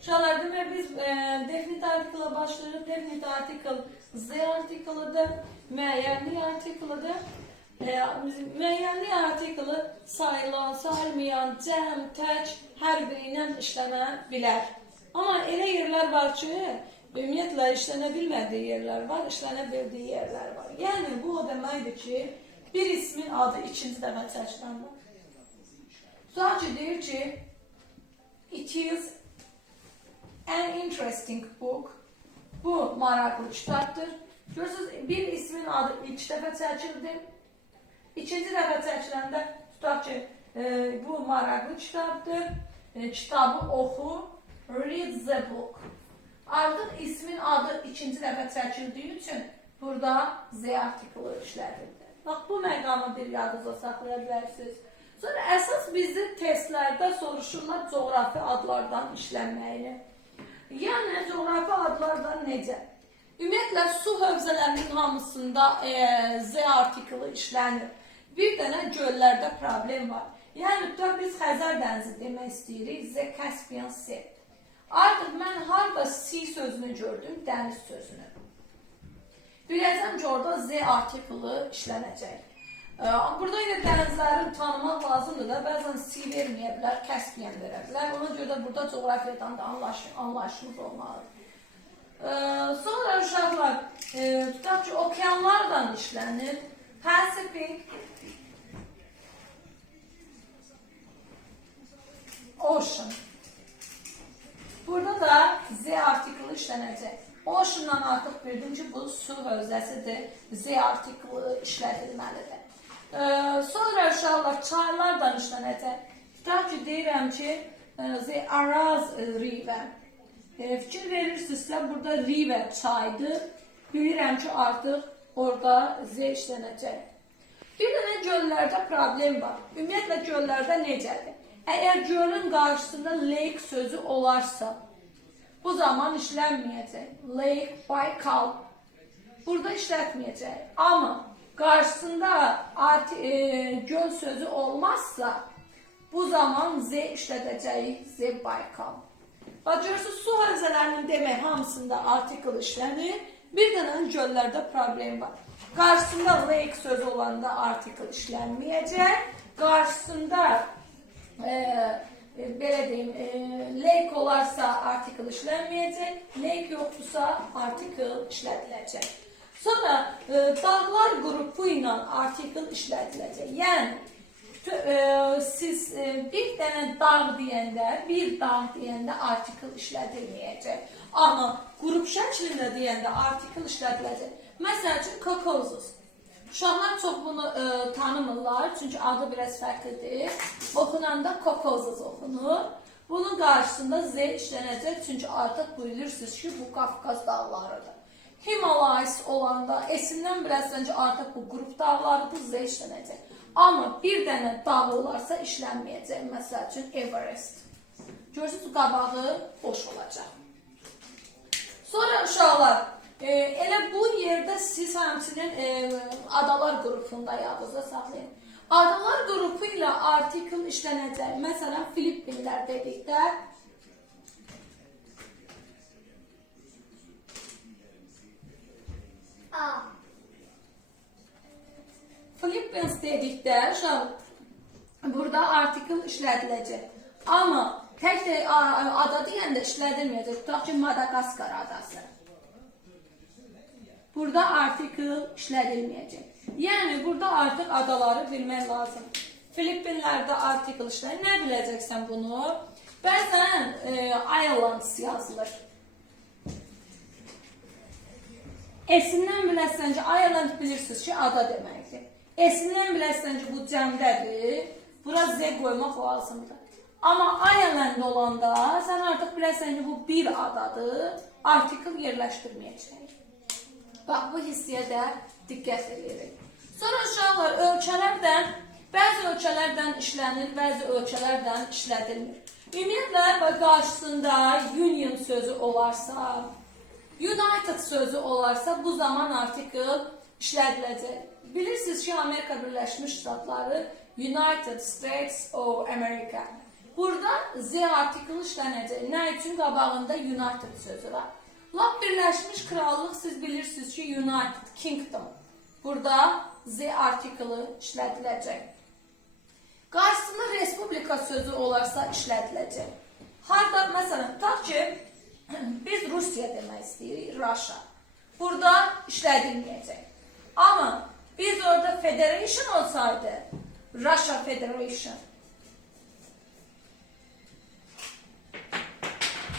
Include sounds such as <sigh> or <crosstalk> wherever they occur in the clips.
Uşaqlar demək biz e, definite artikla başlayırıq. Definite article Z artiklıdır, müəyyənlik artiklıdır. E, bizim müəyyənlik artiklı sayılan, sayılmayan, cəm, tək hər biri ilə işlənə bilər. Amma elə yerlər var ki, ümumiyyətlə işlənə bilmədiyi yerlər var, işlənə bildiyi yerlər var. Yəni bu o deməkdir ki, bir ismin adı ikinci dəfə çəkiləndir. Sadəcə deyir ki, it is an interesting book. Bu maraqlı kitabdır. Görürsünüz, bir ismin adı ilk dəfə çəkildi. İkinci dəfə çəkiləndə tutaq ki, e, bu maraqlı kitabdır. E, kitabı oxu, read the book. Artıq ismin adı ikinci dəfə çəkildiyi üçün burada Z artiklı işlədildi. Bax bu məqamı bir yadınızda saxlaya bilərsiniz. Sonra əsas bizdə testlərdə soruşurlar coğrafi adlardan işlənməyini. Yəni coğrafi adlardan necə? Ümumiyyətlə su hövzələrinin hamısında e, Z artiklı işlənir. Bir dənə göllərdə problem var. Yəni tutaq biz Xəzər dənizi demək istəyirik, Z Caspian Sea. Artıq mən harda sea sözünü gördüm, dəniz sözünü. Biləcəm ki, orada Z artiklı işlənəcək. Ee, Burada yine dənizləri tanımaq lazımdır da. Bəzən C verməyə bilər, Caspian verə bilər. Ona görə də burada coğrafiyadan da anlaş anlayışımız olmalıdır. Ee, Sonra uşaqlar, e, tutaq ki, okeanlardan işlənir. Pacific Ocean. Burada da Z artiklı işlənəcək. Ocean'dan bildim ki, bu su hövzəsidir. Z artiklı işlədilməlidir. Ee, sonra uşaqlar çaylardan işlənəcək. Tutaq ki, deyirəm ki, e, Araz River. E, fikir verirsinizsə, burada river çaydır. Bilirəm ki, artıq orada Z işlənəcək. Bir dənə göllərdə problem var. Ümumiyyətlə göllərdə necədir? Əgər gölün qarşısında lake sözü olarsa, bu zaman işlənməyəcək. Lake, Baykal. Burada işlətməyəcək. Amma qarşısında art, e, göl sözü olmazsa, bu zaman Z işlədəcəyik. Z Baykal. Görürsüz, su hövzələrinin demək hamısında artikel işlənir. Bir dənə göllərdə problem var. Qarşısında lake sözü olanda artikel işlənməyəcək. Qarşısında e, e, belə deyim, e, lake olarsa artikel işlənməyəcək. Lake yoxdursa artikel işlədiləcək. Sonra e, dağlar qrupu ilə artikel işlədiləcək. Yəni tü- e, siz e, bir dənə dağ deyəndə, bir dağ deyəndə artikel işlədilməyəcək. Amma qrup şəklində deyəndə artikel işlədiləcək. Məsəl üçün Caucasus. Uşaqlar çox bunu e, tanımırlar, çünki adı biraz fərqlidir. Oxunanda Caucasus oxunur. Bunun qarşısında Z işlənəcək, çünki artıq bilirsiniz ki, bu Qafqaz dağlarıdır. Himalayas olanda esindən biləsən ki, artıq bu qrup dağlarıdır, Z işlənəcək. Amma bir dənə dağ olarsa işlənməyəcək. Məsəl üçün Everest. Görürsünüz, qabağı boş olacaq. Sonra uşaqlar, e, elə bu yerdə siz həmçinin e, adalar qrupunda yadınızda saxlayın. Adalar qrupu ilə artikel işlənəcək. Məsələn, Filippinlər dedikdə A. Philippines dedikdə burada artikel işlədiləcək. Amma tək də a- ada deyəndə işlədilməyəcək. Tutaq ki, Madagaskar adası. Burada artikel işlədilməyəcək. Yəni burada artıq adaları bilmək lazımdır. Filippinlərdə artikel işlənir. Nə biləcəksən bunu? Bəzən e, islands yazılır. Esindən biləsən ki, Ireland bilirsiniz ki, ada deməkdir. Esindən biləsən ki, bu cəmdədir. Bura Z qoymaq lazımdır. Amma Ireland olanda sən artıq biləsən ki, bu bir adadır. Artikel yerləşdirməyəcək. Bax bu hissiyə də diqqət edirik. Sonra uşaqlar ölkələrdən bəzi ölkələrdən işlənir, bəzi ölkələrdən işlədilmir. Ümumiyyətlə qarşısında union sözü olarsa, United sözü olarsa bu zaman artikel işlədiləcək. Bilirsiniz ki, Amerika Birləşmiş Ştatları United States of America. Burada Z artiklı işlənəcək. Nə üçün qabağında United sözü var. Lap Birləşmiş Krallıq siz bilirsiniz ki, United Kingdom. Burada Z artiklı işlədiləcək. Qarşısında Respublika sözü olarsa işlədiləcək. Harda məsələn, tutaq ki, <clears throat> biz Rusiya demək istəyirik, Russia. Burada işlədilməyəcək. Amma biz orada Federation olsaydı, Russia Federation.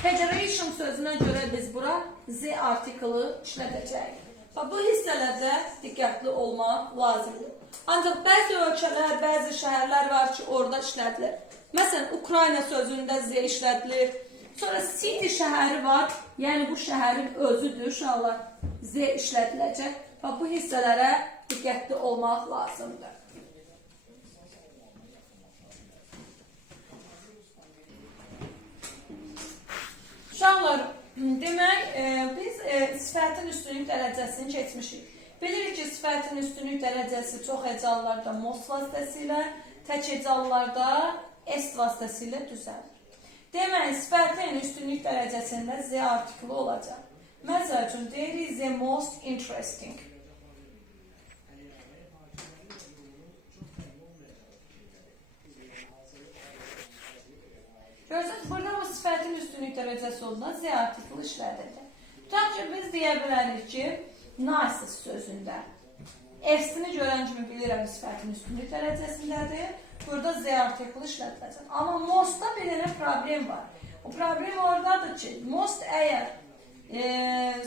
Federation sözünə görə biz bura Z artiklı işlədəcəyik. Və bu hissələrdə diqqətli olmaq lazımdır. Ancaq bəzi ölkələr, bəzi şəhərlər var ki, orada işlədilir. Məsələn, Ukrayna sözündə Z işlədilir. Sonra City şəhəri var, yəni bu şəhərin özüdür, uşaqlar Z işlədiləcək və bu hissələrə diqqətli olmaq lazımdır. Uşaqlar, demək, e, biz e, sifətin üstünlük dərəcəsini keçmişik. Bilirik ki, sifətin üstünlük dərəcəsi çox hecalılarda mos vasitəsilə, tək hecalılarda s vasitəsilə düzəlir. Demək, sifətin üstünlük dərəcəsində z artiklı olacaq. Məsəl üçün, deyirik the most interesting. Görürsünüz, burada bu sifətin üstünlük dərəcəsi olduğundan Z artiklı işlədilir. Tutaq ki, biz deyə bilərik ki, nice sözündə F-sini görən kimi bilirəm sifətin üstünlük dərəcəsindədir. Burada Z artiklı işlədiləcək. Amma most-da bir dənə problem var. O problem oradadır ki, most əgər e,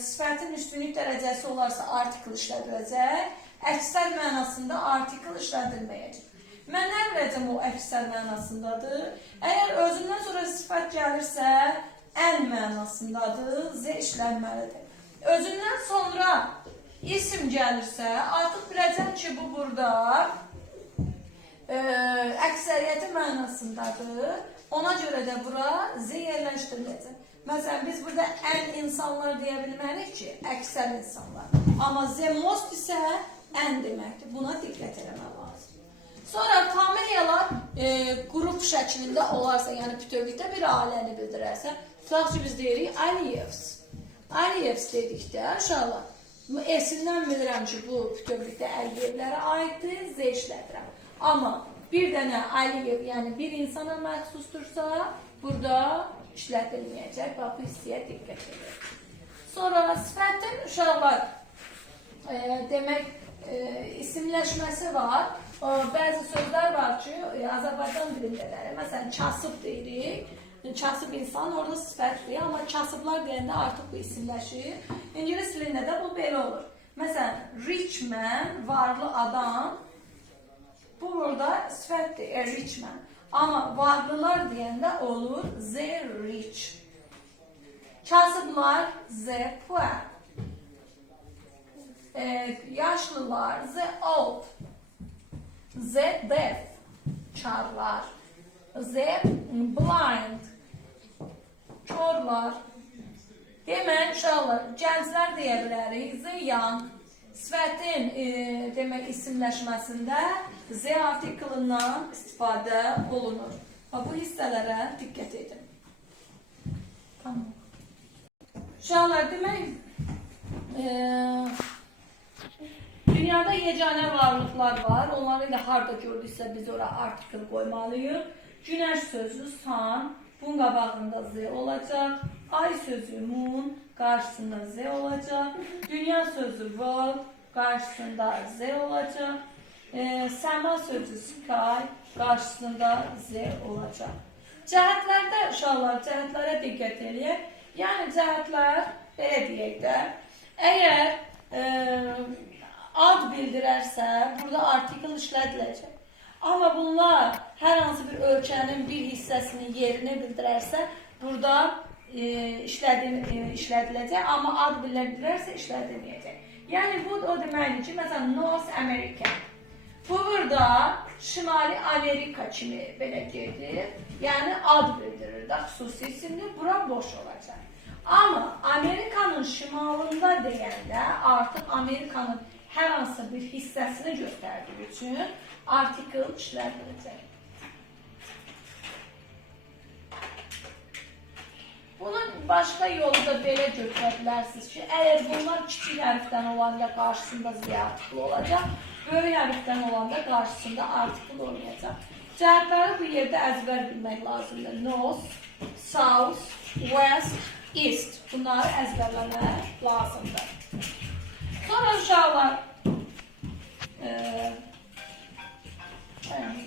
sifətin üstünlük dərəcəsi olarsa artikl işlədiləcək, əksər mənasında artikl işlədilməyəcək. Mən nə biləcəm o əksər mənasındadır? Əgər özündən sonra sifət gəlirsə, ən mənasındadır, z işlənməlidir. Özündən sonra isim gəlirsə, artıq biləcəm ki, bu burada e, əksəriyyəti mənasındadır. Ona görə də bura z yerləşdiriləcək. Məsələn, biz burada ən insanlar deyə bilmərik ki, əksər insanlar. Amma z most isə ən deməkdir. Buna diqqət eləmək lazım. Sonra familiyalar e, qrup şəklində olarsa, yəni bütövlükdə bir ailəni bildirərsə, tutaq ki, biz deyirik Aliyevs. Aliyevs dedikdə uşaqlar, esindən bilirəm ki, bu bütövlükdə Əliyevlərə aiddir, Z işlədirəm. Amma bir dənə Aliyev, yəni bir insana məxsusdursa, burada işlədilməyəcək. Bax, bu hissəyə diqqət edin. Sonra sifətin uşaqlar e, demək e, isimləşməsi var. O, bəzi sözlər var ki, e, Azərbaycan dilindədir. Məsələn, kasıb deyirik. Kasıb insan orada sifətdir, amma kasıblar deyəndə artıq bu isimləşir. İngilis dilində də bu belə olur. Məsələn, rich man, varlı adam. Bu burada sifətdir, a rich man. Amma varlılar deyəndə olur the rich. Kasıblar the poor. Ee, yaşlılar the old. The deaf. Çarlar. The blind. Çorlar. Demək, uşaqlar, gənclər deyə bilərik. The young. Sifətin e, demək isimləşməsində Z artiklından istifadə olunur. Və bu hissələrə diqqət edin. Tamam. Uşaqlar, demək, e, Dünyada yeganə varlıqlar var. Onları da harda gördüksə biz ora artikel qoymalıyıq. Günəş sözü sun, bunun qabağında z olacaq. Ay sözü moon, qarşısında z olacaq. Dünya sözü world, qarşısında z olacaq. E, səma sözü sky, qarşısında z olacaq. Cəhətlərdə uşaqlar, cəhətlərə diqqət eləyək. Yəni cəhətlər belə deyək də, əgər e, ad bildirərsə, burada artikel işlədiləcək. Amma bunlar hər hansı bir ölkənin bir hissəsinin yerini bildirərsə, burada e, işlədil, e, işlədiləcək, amma ad bildirərsə işlədilməyəcək. Yəni bu o deməkdir ki, məsələn North America. Bu burada Şimali Amerika kimi belə gedir. Yəni ad bildirir də xüsusi isimdir. Bura boş olacaq. Amma Amerikanın şimalında deyəndə artıq Amerikanın hər hansı bir hissəsini göstərdiyi üçün artikel işlədiləcək. Bunun başqa yolu da belə götürə bilərsiniz ki, əgər bunlar kiçik hərfdən olanda qarşısında ziyaratlı olacaq, böyük hərfdən olanda qarşısında artikul olmayacaq. Cəhətləri bu yerdə əzbər bilmək lazımdır. North, South, West, East. Bunları əzbərləmək lazımdır. Sonra uşaqlar ee, yani